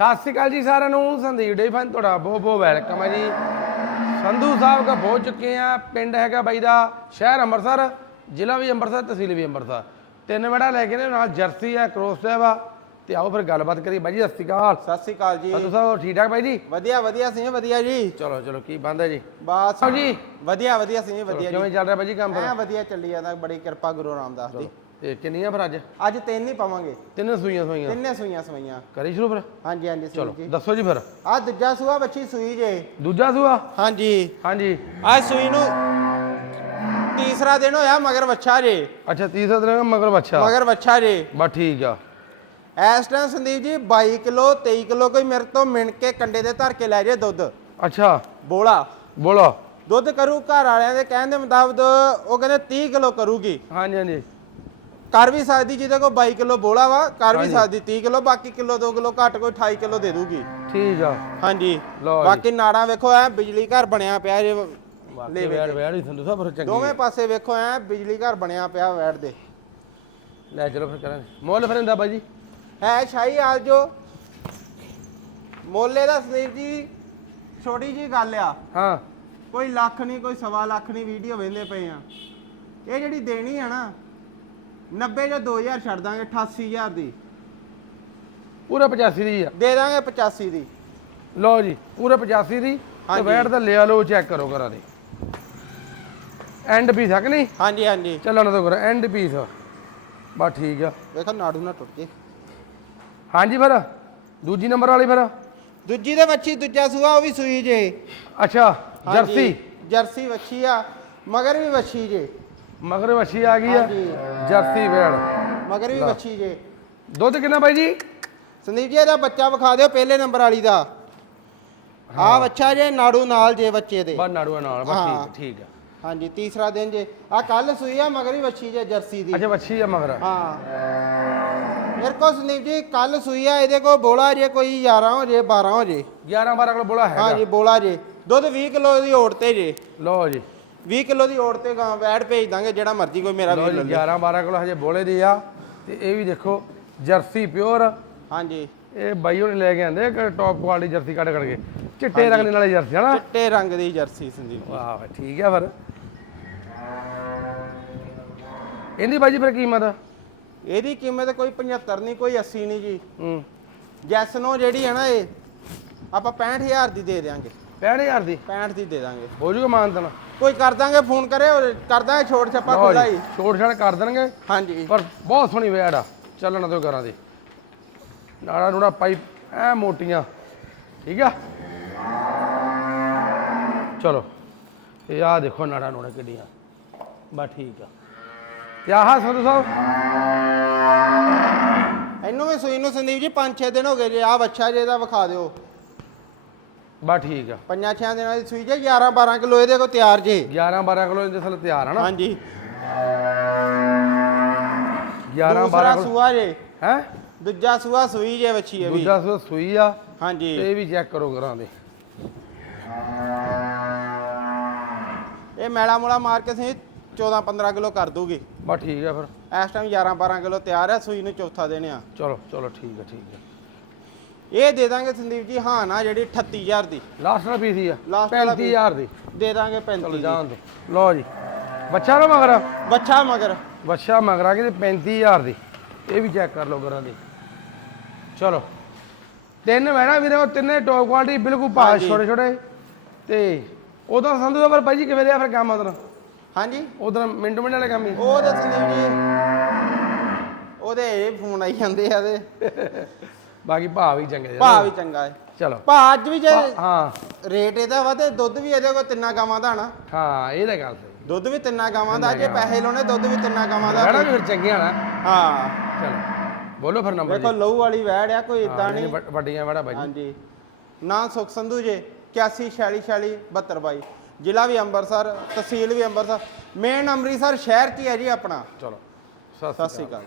ਸਤਿ ਸ਼੍ਰੀ ਅਕਾਲ ਜੀ ਸਾਰਿਆਂ ਨੂੰ। ਸੰਦੀਪ ਡੇ ਫਨ ਤੁਹਾਡਾ ਬਹੁਤ ਬਹੁਤ ਵੈਲਕਮ ਹੈ ਜੀ। ਸੰਧੂ ਸਾਹਿਬ ਕਾ ਪਹੁੰਚ ਚੁੱਕੇ ਆ ਪਿੰਡ ਹੈਗਾ ਬਾਈ ਦਾ ਸ਼ਹਿਰ ਅੰਮ੍ਰਿਤਸਰ ਜ਼ਿਲ੍ਹਾ ਵੀ ਅੰਮ੍ਰਿਤਸਰ ਤਹਿਸੀਲ ਵੀ ਅੰਮ੍ਰਿਤਸਰ। ਤਿੰਨ ਵੜਾ ਲੈ ਕੇ ਨੇ ਨਾਲ ਜਰਸੀ ਆ ਕ੍ਰੋਸ ਸਾਹਿਬ ਆ। ਤੇ ਆਓ ਫਿਰ ਗੱਲਬਾਤ ਕਰੀਏ। ਬਾਈ ਜੀ ਸਤਿ ਸ਼੍ਰੀ ਅਕਾਲ। ਸਤਿ ਸ੍ਰੀ ਅਕਾਲ ਜੀ। ਸੰਧੂ ਸਾਹਿਬ ਠੀਕ ਠਾਕ ਬਾਈ ਜੀ? ਵਧੀਆ ਵਧੀਆ ਸੀ ਵਧੀਆ ਜੀ। ਚਲੋ ਚਲੋ ਕੀ ਬੰਦ ਹੈ ਜੀ? ਬਸ। ਜੀ। ਵਧੀਆ ਵਧੀਆ ਸੀ ਵਧੀਆ ਜੀ ਕਿਵੇਂ ਚੱਲ ਰਿਹਾ ਬਾਈ ਜੀ ਕੰਮ ਫਿਰ? ਵਧੀਆ ਚੱਲੀ ਜਾਂਦਾ ਬੜੀ ਕਿਰਪਾ ਗੁਰੂ ਰਾਮਦਾਸ ਦੀ। ਤੇ ਕਿੰਨੀਆਂ ਫਿਰ ਅੱਜ? ਅੱਜ ਤਿੰਨ ਹੀ ਪਾਵਾਂਗੇ। ਤਿੰਨ ਸੂਈਆਂ ਸੂਈਆਂ? ਤਿੰਨੇ ਸੂਈਆਂ ਸੂਈਆਂ। ਕਰੀ ਸ਼ੁਰੂ ਫਿਰ? ਹਾਂਜੀ ਹਾਂਜੀ ਚਲੋ ਜੀ। ਦੱਸੋ ਜੀ ਫਿਰ। ਆ ਦੂਜਾ ਸੂਆ ਬੱਚੀ ਸੂਈ ਜੇ। ਦੂਜਾ ਸੂਆ? ਹਾਂਜੀ। ਹਾਂਜੀ। ਆ ਸੂਈ ਨੂੰ ਤੀਸਰਾ ਦਿਨ ਹੋਇਆ ਮਗਰ ਵੱਛਾ ਜੇ। ਅੱਛਾ ਤੀਸਰਾ ਦਿਨ ਮਗਰ ਬੱਚਾ ਮਗਰ ਵੱਛਾ ਜੇ। ਬਸ ਠੀਕ ਆ। ਇਸ time Sandeep ji 22 kilo 23 kilo ਕੋਈ ਮੇਰੇ ਤੋਂ ਮਿਣ ਕੇ ਕੰਡੇ ਦੇ ਧਰ ਕੇ ਲੈ ਜੇ ਦੁੱਧ। ਅੱਛਾ। ਬੋਲਾ। ਬੋਲੋ। ਦੁੱਧ ਕਰੂ ਘਰ ਵਾਲਿਆਂ ਦੇ ਕਹਿਣ ਦੇ ਮੁਤਾਬਕ ਉਹ ਕਹਿੰਦੇ 30 ਕਿਲੋ ਕਰੂਗੀ। ਹਾਂਜੀ ਹਾਂਜੀ। ਕਰ ਵੀ ਸਕਦੀ ਜਿਹਦੇ ਕੋਲ 22 ਕਿਲੋ ਬੋਲਾ ਵਾ ਕਰ ਵੀ। ਸਕਦੀ 30 ਕਿਲੋ ਬਾਕੀ ਕਿਲੋ 2 ਕਿਲੋ ਘੱਟ ਕੋਈ 28 ਕਿਲੋ ਦੇ ਦੂਗੀ। ਠੀਕ ਆ। ਹਾਂਜੀ। ਲਓ ਜੀ। ਬਾਕੀ ਨਾੜਾ ਵੇਖੋ ਐ ਬਿਜਲੀ ਘਰ ਬਣਿਆ ਪਿਆ ਜੇ ਲੈ ਵੇੜ ਵੇੜ ਹੀ ਸੰਧੂ ਸਾਹਿਬ ਫਿਰ ਚੰਗੀ ਦੋਵੇਂ ਪਾਸੇ ਵੇਖੋ ਐ ਬਿਜਲੀ ਘਰ ਬਣਿਆ ਪਿਆ ਵੈੜ ਦੇ। ਲੈ ਚਲੋ ਫਿਰ ਕਰਾਂਗੇ। ਮੁੱਲ ਫਿਰ ਇਹਦਾ ਬਾਈ ਜੀ। ਹੈ ਸ਼ਾਹੀ ਆਲ ਜੋ। ਮੋਲੇ ਦਾ ਸੰਦੀਪ ਜੀ ਛੋਟੀ ਜੀ ਗੱਲ ਆ। ਹਾਂ। ਕੋਈ ਲੱਖ ਨਹੀਂ ਕੋਈ ਸਵਾ ਲੱਖ ਨਹੀਂ ਵੀਡੀਓ ਵੇਂਦੇ ਪਏ ਆ। ਇਹ ਜਿਹੜੀ ਦੇਣੀ ਆ ਨਾ 90 ਜਾਂ 2000 ਛੱਡ ਦਾਂਗੇ 88000 ਦੀ। ਪੂਰਾ 85 ਦੀ ਆ। ਦੇ ਦਾਂਗੇ 85 ਦੀ। ਲਓ ਜੀ ਪੂਰਾ 85 ਦੀ ਤੇ ਹਾਂਜੀ। ਵੇੜ ਤਾਂ ਲਿਆ ਲਓ ਚੈੱਕ ਕਰੋ ਕਰਾਂ ਦੇ। ਐਂਡ ਪੀਸ ਆ ਕਿ ਨਹੀਂ? ਹਾਂਜੀ ਹਾਂਜੀ। ਚੱਲੋ ਨਾ ਤਾਂ ਕਰੋ ਐਂਡ ਪੀਸ ਬਸ ਠੀਕ ਆ। ਵੇਖੋ ਨਾੜੂ ਨਾ ਟੁੱਟ ਜੇ। ਹਾਂਜੀ ਫਿਰ ਦੂਜੀ ਨੰਬਰ ਵਾਲੀ ਫਿਰ। ਦੂਜੀ ਦੇ ਵੱਛੀ ਦੂਜਾ ਸੂਆ ਉਹ ਵੀ ਸੂਈ ਜੇ। ਅੱਛਾ ਹਾਂਜੀ, ਜਰਸੀ। ਜਰਸੀ ਵੱਛੀ ਆ ਮਗਰ ਵੀ ਵੱਛੀ ਜੇ। ਮਗਰ ਵੱਛੀ ਆ ਗਈ ਆ। ਜਰਸੀ ਵੇੜ ਮਗਰ ਵੀ ਵੱਛੀ ਜੇ ਦੁੱਧ ਕਿੰਨਾ ਬਾਈ ਜੀ? ਸੰਦੀਪ ਜੀ ਇਹਦਾ ਬੱਚਾ ਵਿਖਾ ਦਿਓ ਪਹਿਲੇ ਨੰਬਰ ਵਾਲੀ ਦਾ। ਆ ਬੱਚਾ ਜੇ ਨਾੜੂ ਨਾਲ ਜੇ ਬੱਚੇ ਦੇ। ਬਸ ਨਾੜੂਆ ਨਾਲ ਬਸ ਹਾਂ। ਠੀਕ ਠੀਕ ਆ। ਹਾਂਜੀ ਤੀਸਰਾ ਦਿਨ ਜੇ। ਆ ਕੱਲ ਸੂਈ ਆ ਮਗਰ ਵੀ ਵੱਛੀ ਜੇ ਜਰਸੀ ਦੀ। ਅੱਛਾ ਵੱਛੀ ਆ ਮਗਰ। ਹਾਂ। ਮੇਰੇ ਕੋ ਸੰਦੀਪ ਜੀ ਕੱਲ ਸੂਈ ਆ ਇਹਦੇ ਕੋ ਬੋਲਾ ਜੇ ਕੋਈ 11 ਹੋ ਜੇ 12 ਹੋ ਜੇ। 11 12 ਕਿਲੋ ਬੋਲਾ ਹੈਗਾ। ਹਾਂਜੀ ਬੋਲਾ ਜੇ। ਦੁੱਧ 20 ਕਿਲੋ ਦੀ ਓੜ ਤੇ ਜੇ। ਲਓ ਜੀ। 20 ਕਿਲੋ ਦੀ ਓੜ ਤੇ ਗਾਂ ਵੈੜ ਭੇਜ ਦਾਂਗੇ ਜਿਹੜਾ ਮਰਜ਼ੀ ਕੋਈ ਮੇਰਾ ਲਓ ਵੀਰ ਲੈ ਲੇ। 11 12 ਕਿਲੋ ਹਜੇ ਬੋਲੇ ਦੀ ਆ। ਤੇ ਇਹ ਵੀ ਦੇਖੋ ਜਰਸੀ ਪਿਓਰ। ਹਾਂਜੀ। ਇਹ ਬਾਈ ਉਹਨੇ ਲੈ ਕੇ ਆਂਦੇ ਇੱਕ ਟੌਪ ਕੁਆਲਿਟੀ ਜਰਸੀ ਕੱਢ ਕੱਢ ਕੇ। ਚਿੱਟੇ ਰੰਗ ਦੇ ਨਾਲੇ ਜਰਸੀ ਹਨਾ? ਚਿੱਟੇ ਰੰਗ ਦੀ ਜਰਸੀ ਸੰਦੀਪ। ਵਾਹ ਠੀਕ ਆ ਫਿਰ। ਇਹਦੀ ਬਾਈ ਜੀ ਫਿਰ ਕੀਮਤ? ਇਹਦੀ ਕੀਮਤ ਕੋਈ 75 ਨਹੀਂ ਕੋਈ 80 ਨਹੀਂ ਜੀ। ਹੂੰ। ਜੈਸਨੋ ਜਿਹੜੀ ਹੈ ਨਾ ਇਹ ਆਪਾਂ 65000 ਦੀ ਦੇ ਦੇਾਂਗੇ 65000 ਦੀ। 65 ਦੀ ਦੇ ਦਾਂਗੇ। ਹੋ ਜੂਗਾ ਮਾਨਤਨ ਕੋਈ ਕਰ ਦਾਂਗੇ ਫੋਨ ਕਰੇ ਔਰ ਕਰ ਦਾਂਗੇ ਛੋਟ ਛੱਪਾ ਖੁੱਲਾ ਹੀ ਛੋੜ ਛਾੜ ਕਰ ਦੇਣਗੇ। ਹਾਂਜੀ। ਪਰ ਬਹੁਤ ਸੋਹਣੀ ਵੇੜ ਆ ਚੱਲਣ ਤੋਂ ਕਰਾਂ ਦੀ। ਨਾੜਾ ਨੂੜਾ ਪਾਈਪ ਐ ਮੋਟੀਆਂ। ਠੀਕ ਆ? ਚਲੋ ਇਹ ਆ ਦੇਖੋ ਨਾੜਾ ਨੂੜਾ ਕਿੱਡੀਆਂ। ਬਸ ਠੀਕ ਆ। ਤੇ ਆਹ ਸੰਧੂ ਸਾਹਿਬ? ਇਹਨੂੰ ਵੀ ਸੂਈ ਨੂੰ ਸੰਦੀਪ ਜੀ 5-6 ਦਿਨ ਹੋ ਗਏ ਜੇ ਆ ਬੱਚਾ ਜੇ ਦਾ ਵਿਖਾ ਦਿਓ। ਬਸ ਠੀਕ ਆ। ਪੰਜਾਂ ਛਿਆਂ ਦਿਨਾਂ ਦੀ ਸੂਈ ਜੇ 11-12 ਕਿਲੋ ਇਹਦੇ ਕੋ ਤਿਆਰ ਜੇ। 11 12 ਕਿਲੋ ਇਹਦੇ ਥੱਲੇ ਤਿਆਰ ਨਾ? ਹਾਂਜੀ। 11 ਦੂਸਰਾ 12 ਕਿਲੋ ਸੂਆ ਜੇ। ਹੈ? ਦੂਜਾ ਸੂਆ ਸੂਈ ਜੇ ਬੱਚੀ ਇਹ ਵੀ। ਦੂਜਾ ਸੂਆ ਸੂਈ ਆ। ਹਾਂਜੀ। ਤੇ ਇਹ ਵੀ ਚੈੱਕ ਕਰੋ ਕਰਾਂ ਦੇ। ਇਹ ਮੈਲਾ ਮੂਲਾ ਮਾਰ ਕੇ ਸੀ 14-15 ਕਿਲੋ ਕਰ ਦੂਗੀ। ਬਸ ਠੀਕ ਆ ਫਿਰ। ਇਸ ਟਾਈਮ 11-12 ਕਿਲੋ ਤਿਆਰ ਹੈ ਸੂਈ ਨੂੰ ਚੌਥਾ ਦਿਨ ਆ। ਚਲੋ ਚਲੋ ਠੀਕ ਆ ਠੀਕ ਆ। ਇਹ ਦੇ ਦਾਂਗੇ ਸੰਦੀਪ ਜੀ ਹਾਂ ਨਾ ਜਿਹੜੀ 38000 ਦੀ। ਲਾਸਟ ਵਾਲਾ ਪੀਸ ਹੀ ਆ Last ਵਾਲਾ 35000 ਦੀ। ਦੇ ਦਾਂਗੇ ਚਲੋ 35 ਜਾਣ ਦੋ ਲਓ ਜੀ। ਬੱਚਾ ਨਾ ਮਗਰ। ਬੱਚਾ ਮਗਰ। ਬੱਚਾ ਮਗਰ ਆ ਕੇ 35000 ਦੀ। ਇਹ ਵੀ ਚੈੱਕ ਕਰ ਲਓ ਕਰਾਂ ਦੀ। ਚਲੋ। ਤਿੰਨ ਵੈਣਾ ਵੀਰੇ ਉਹ ਤਿੰਨੇ ਟੌਪ ਕੁਆਲਿਟੀ ਬਿਲਕੁਲ ਪਾਸ ਹਾਂਜੀ। ਛੋਟੇ ਛੋਟੇ। ਤੇ ਉਦੋਂ ਸੰਧੂ ਦਾ ਪਰ ਭਾਈ ਜੀ ਕਿਵੇਂ ਰਿਹਾ ਫਿਰ ਕੰਮ ਉਦੋਂ ਹਾਂਜੀ। ਉਦੋਂ ਮਿੰਟ ਮਿੰਟ ਵਾਲੇ ਕੰਮ ਹੀ। ਉਹ ਤੇ ਸੰਦੀਪ ਜੀ। ਉਹਦੇ ਇਹ ਫੋਨ ਆਈ ਜਾਂਦੇ ਆ ਤੇ। ਬਾਕੀ ਭਾਅ ਵੀ ਚੰਗੇ ਭਾਅ ਵੀ ਚੰਗਾ ਹੈ ਚਲੋ। ਭਾਅ ਅੱਜ ਵੀ ਜੇ ਹਾਂ। ਰੇਟ ਇਹਦਾ ਵਾ ਤੇ ਦੁੱਧ ਵੀ ਇਹਦੇ ਕੋਲ ਤਿੰਨਾਂ ਗਾਵਾਂ ਦਾ ਨਾ। ਹਾਂ ਇਹ ਤਾਂ ਗੱਲ ਸਹੀ। ਦੁੱਧ ਵੀ ਤਿੰਨਾਂ ਗਾਵਾਂ ਦਾ ਜੇ ਪੈਸੇ ਲਾਉਣੇ ਦੁੱਧ ਵੀ ਤਿੰਨਾਂ ਗਾਵਾਂ ਦਾ। ਵੀ ਫਿਰ ਚੰਗੀਆਂ ਨਾ। ਹਾਂ। ਚਲੋ ਬੋਲੋ ਫਿਰ ਨੰਬਰ ਵੇਖੋ ਲਹੂ ਵਾਲੀ ਵੈੜ ਆ ਕੋਈ ਇਦਾਂ ਨਹੀਂ। ਵੱਡੀਆਂ ਵੜਾ ਜੀ। ਹਾਂਜੀ। ਨਾਂ ਸੁਖ ਸੰਧੂ ਜੇ 81 46 46 72 ਬਾਈ। ਜ਼ਿਲ੍ਹਾ ਵੀ ਅੰਮ੍ਰਿਤਸਰ ਤਹਿਸੀਲ ਵੀ ਅੰਮ੍ਰਿਤਸਰ। ਮੇਨ ਅੰਮ੍ਰਿਤਸਰ ਸ਼ਹਿਰ 'ਚ ਹੀ ਹੈ ਜੀ ਆਪਣਾ। ਚਲੋ ਸਤਿ ਸ਼੍ਰੀ ਅਕਾਲ।